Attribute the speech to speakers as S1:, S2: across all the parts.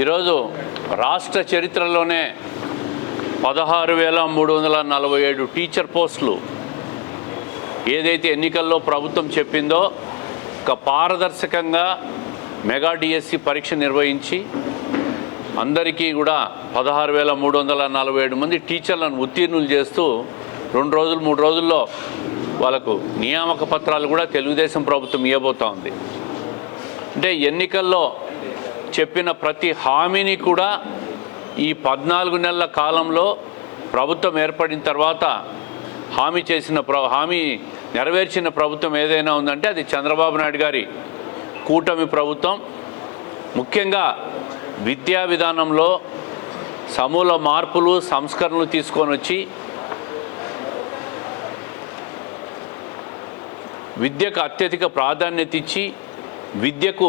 S1: ఈరోజు రాష్ట్ర చరిత్రలోనే పదహారు వేల మూడు వందల నలభై ఏడు టీచర్ పోస్టులు ఏదైతే ఎన్నికల్లో ప్రభుత్వం చెప్పిందో ఒక పారదర్శకంగా మెగా డిఎస్సి పరీక్ష నిర్వహించి అందరికీ కూడా పదహారు వేల మూడు వందల నలభై ఏడు మంది టీచర్లను ఉత్తీర్ణులు చేస్తూ రెండు రోజులు మూడు రోజుల్లో వాళ్ళకు నియామక పత్రాలు కూడా తెలుగుదేశం ప్రభుత్వం ఇవ్వబోతోంది అంటే ఎన్నికల్లో చెప్పిన ప్రతి హామీని కూడా ఈ పద్నాలుగు నెలల కాలంలో ప్రభుత్వం ఏర్పడిన తర్వాత హామీ చేసిన ప్ర హామీ నెరవేర్చిన ప్రభుత్వం ఏదైనా ఉందంటే అది చంద్రబాబు నాయుడు గారి కూటమి ప్రభుత్వం. ముఖ్యంగా విద్యా విధానంలో సమూల మార్పులు సంస్కరణలు తీసుకొని వచ్చి విద్యకు అత్యధిక ప్రాధాన్యత ఇచ్చి విద్యకు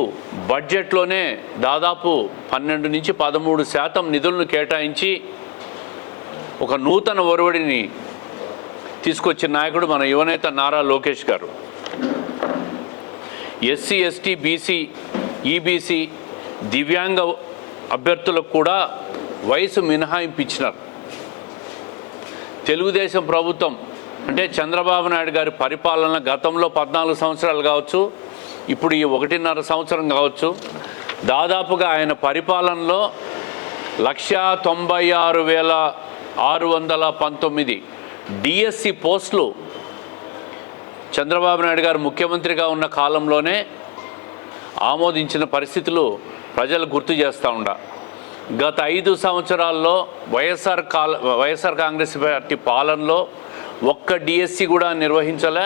S1: బడ్జెట్లోనే దాదాపు పన్నెండు నుంచి పదమూడు శాతం నిధులను కేటాయించి ఒక నూతన ఒరవడిని తీసుకొచ్చిన నాయకుడు మన యువనేత నారా లోకేష్ గారు. ఎస్సీ ఎస్టీ బీసీ ఈబీసీ దివ్యాంగ అభ్యర్థులకు కూడా వయసు మినహాయింపు ఇచ్చినారు తెలుగుదేశం ప్రభుత్వం అంటే చంద్రబాబు నాయుడు గారి పరిపాలన గతంలో పద్నాలుగు సంవత్సరాలు కావచ్చు ఇప్పుడు ఈ ఒకటిన్నర సంవత్సరం కావచ్చు దాదాపుగా ఆయన పరిపాలనలో లక్షా తొంభై ఆరు వేల ఆరు వందల పంతొమ్మిది డిఎస్సి పోస్టులు చంద్రబాబు నాయుడు గారు ముఖ్యమంత్రిగా ఉన్న కాలంలోనే ఆమోదించిన పరిస్థితులు ప్రజలు గుర్తు చేస్తూ ఉండ. గత ఐదు సంవత్సరాల్లో వైఎస్ఆర్ కాల వైఎస్ఆర్ కాంగ్రెస్ పార్టీ పాలనలో ఒక్క డిఎస్సి కూడా నిర్వహించలే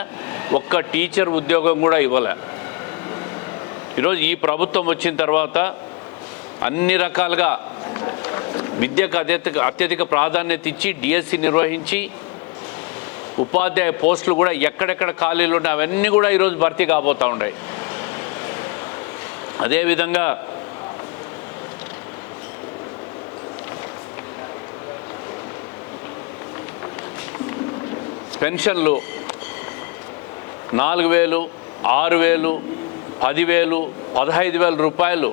S1: ఒక్క టీచర్ ఉద్యోగం కూడా ఇవ్వలే. ఈరోజు ఈ ప్రభుత్వం వచ్చిన తర్వాత అన్ని రకాలుగా విద్యకు అత్యధిక అత్యధిక ప్రాధాన్యత ఇచ్చి డిఎస్సి నిర్వహించి ఉపాధ్యాయ పోస్టులు కూడా ఎక్కడెక్కడ ఖాళీలు ఉన్నాయి అవన్నీ కూడా ఈరోజు భర్తీ కాబోతూ ఉన్నాయి. అదేవిధంగా పెన్షన్లు నాలుగు వేలు ఆరు వేలు పదివేలు పదహైదు వేల రూపాయలు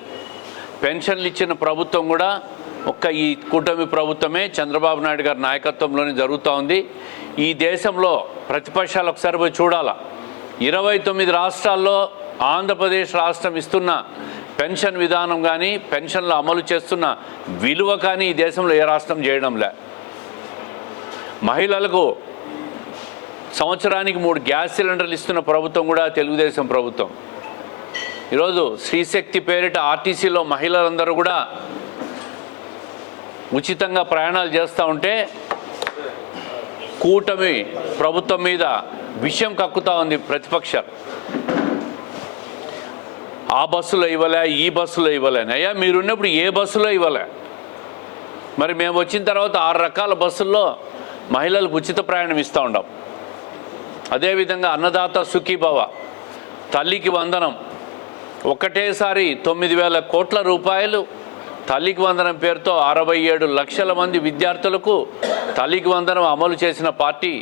S1: పెన్షన్లు ఇచ్చిన ప్రభుత్వం కూడా ఒక్క ఈ కూటమి ప్రభుత్వమే చంద్రబాబు నాయుడు గారి నాయకత్వంలోనే జరుగుతూ ఉంది. ఈ దేశంలో ప్రతిపక్షాలు ఒకసారి పోయి చూడాలా. ఇరవై తొమ్మిది రాష్ట్రాల్లో ఆంధ్రప్రదేశ్ రాష్ట్రం ఇస్తున్న పెన్షన్ విధానం కానీ పెన్షన్లు అమలు చేస్తున్న విలువ కానీ ఈ దేశంలో ఏ రాష్ట్రం చేయడంలే మహిళలకు సంవత్సరానికి మూడు గ్యాస్ సిలిండర్లు ఇస్తున్న ప్రభుత్వం కూడా తెలుగుదేశం ప్రభుత్వం. ఈరోజు శ్రీశక్తి పేరిట ఆర్టీసీలో మహిళలందరూ కూడా ఉచితంగా ప్రయాణాలు చేస్తూ ఉంటే కూటమి ప్రభుత్వం మీద విషయం కక్కుతా ఉంది ప్రతిపక్షాలు ఆ బస్సులో ఇవ్వలే ఈ బస్సులో ఇవ్వలే. అయ్యా మీరున్నప్పుడు ఏ బస్సులో ఇవ్వలే? మరి మేము వచ్చిన తర్వాత ఆరు రకాల బస్సుల్లో మహిళలకు ఉచిత ప్రయాణం ఇస్తూ ఉంటాం అదేవిధంగా అన్నదాత సుఖీభవ తల్లికి వందనం ఒకటేసారి తొమ్మిది వేల కోట్ల రూపాయలు తల్లికి వందనం పేరుతో అరవై ఏడు లక్షల మంది విద్యార్థులకు తల్లికి వందనం అమలు చేసిన పార్టీ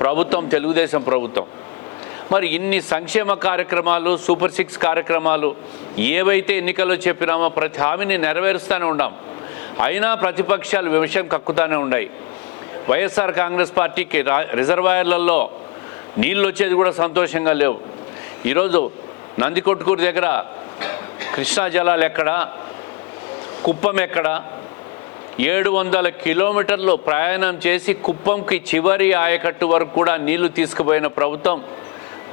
S1: ప్రభుత్వం తెలుగుదేశం ప్రభుత్వం. మరి ఇన్ని సంక్షేమ కార్యక్రమాలు సూపర్ సిక్స్ కార్యక్రమాలు ఏవైతే ఎన్నికల్లో చెప్పినామో ప్రతి హామీని నెరవేరుస్తూనే ఉన్నాం అయినా ప్రతిపక్షాలు విమర్శం కక్కుతానే ఉన్నాయి వైఎస్ఆర్ కాంగ్రెస్ పార్టీకి రిజర్వాయర్లలో నీళ్ళు వచ్చేది కూడా సంతోషంగా లేవు. ఈరోజు నందికొట్టుకూరు దగ్గర కృష్ణా జలాలు ఎక్కడ? కుప్పం ఎక్కడ? ఏడు వందల కిలోమీటర్లు ప్రయాణం చేసి కుప్పంకి చివరి ఆయకట్టు వరకు కూడా నీళ్ళు తీసుకుపోయిన ప్రభుత్వం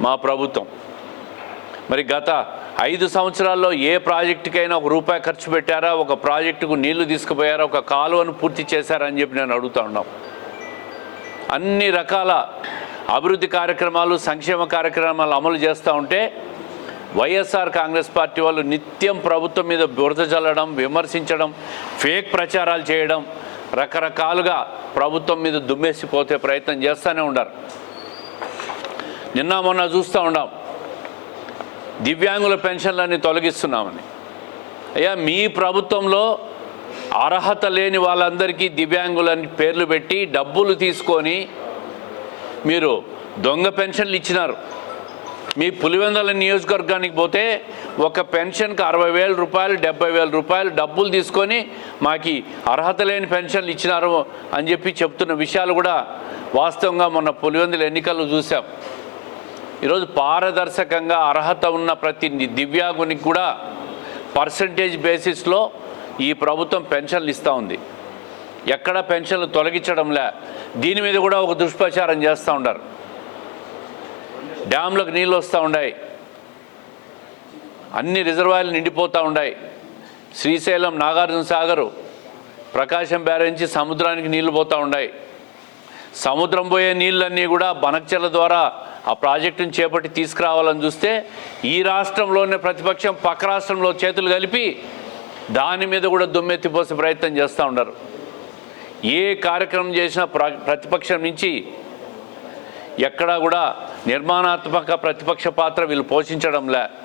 S1: మా ప్రభుత్వం. మరి గత ఐదు సంవత్సరాల్లో ఏ ప్రాజెక్టుకైనా ఒక రూపాయి ఖర్చు పెట్టారా? ఒక ప్రాజెక్టుకు నీళ్ళు తీసుకుపోయారా? ఒక కాలువను పూర్తి చేశారా అని చెప్పి నేను అడుగుతా ఉన్నాం. అన్ని రకాల అభివృద్ధి కార్యక్రమాలు సంక్షేమ కార్యక్రమాలు అమలు చేస్తూ ఉంటే వైఎస్ఆర్ కాంగ్రెస్ పార్టీ వాళ్ళు నిత్యం ప్రభుత్వం మీద బురద చల్లడం విమర్శించడం ఫేక్ ప్రచారాలు చేయడం రకరకాలుగా ప్రభుత్వం మీద దుమ్మేసిపోతే ప్రయత్నం చేస్తూనే ఉండరు. నిన్న మొన్న చూస్తూ ఉన్నాం దివ్యాంగుల పెన్షన్లన్నీ తొలగిస్తున్నామని. అయ్యా మీ ప్రభుత్వంలో అర్హత లేని వాళ్ళందరికీ దివ్యాంగులని పేర్లు పెట్టి డబ్బులు తీసుకొని మీరు దొంగ పెన్షన్లు ఇచ్చినారు. మీ పులివెందుల నియోజకవర్గానికి పోతే ఒక పెన్షన్కి అరవై వేల రూపాయలు డెబ్బై వేల రూపాయలు డబ్బులు తీసుకొని మాకు అర్హత లేని పెన్షన్లు ఇచ్చినారు అని చెప్పి చెప్తున్న విషయాలు కూడా వాస్తవంగా మొన్న పులివెందుల ఎన్నికల్లో చూసాం ఈరోజు పారదర్శకంగా అర్హత ఉన్న ప్రతి దివ్యాంగునికి కూడా పర్సంటేజ్ బేసిస్లో ఈ ప్రభుత్వం పెన్షన్లు ఇస్తూ ఉంది. ఎక్కడ పెన్షన్లు తొలగించడంలే దీని మీద కూడా ఒక దుష్ప్రచారం చేస్తూ ఉంటారు డ్యాంలకు నీళ్ళు వస్తూ ఉన్నాయి అన్ని రిజర్వాయర్లు నిండిపోతూ ఉన్నాయి శ్రీశైలం నాగార్జున సాగరు ప్రకాశం బేరించి సముద్రానికి నీళ్ళు పోతూ ఉన్నాయి సముద్రం పోయే నీళ్ళన్నీ కూడా బనక్చెల ద్వారా ఆ ప్రాజెక్టును చేపట్టి తీసుకురావాలని చూస్తే ఈ రాష్ట్రంలోనే ప్రతిపక్షం పక్క రాష్ట్రంలో చేతులు కలిపి దాని మీద కూడా దుమ్మెత్తిపోసే ప్రయత్నం చేస్తూ ఉన్నారు. ఏ కార్యక్రమం చేసినా ప్ర ప్రతిపక్షం నుంచి ఎక్కడా కూడా నిర్మాణాత్మక ప్రతిపక్ష పాత్ర వీళ్ళు పోషించడంలే.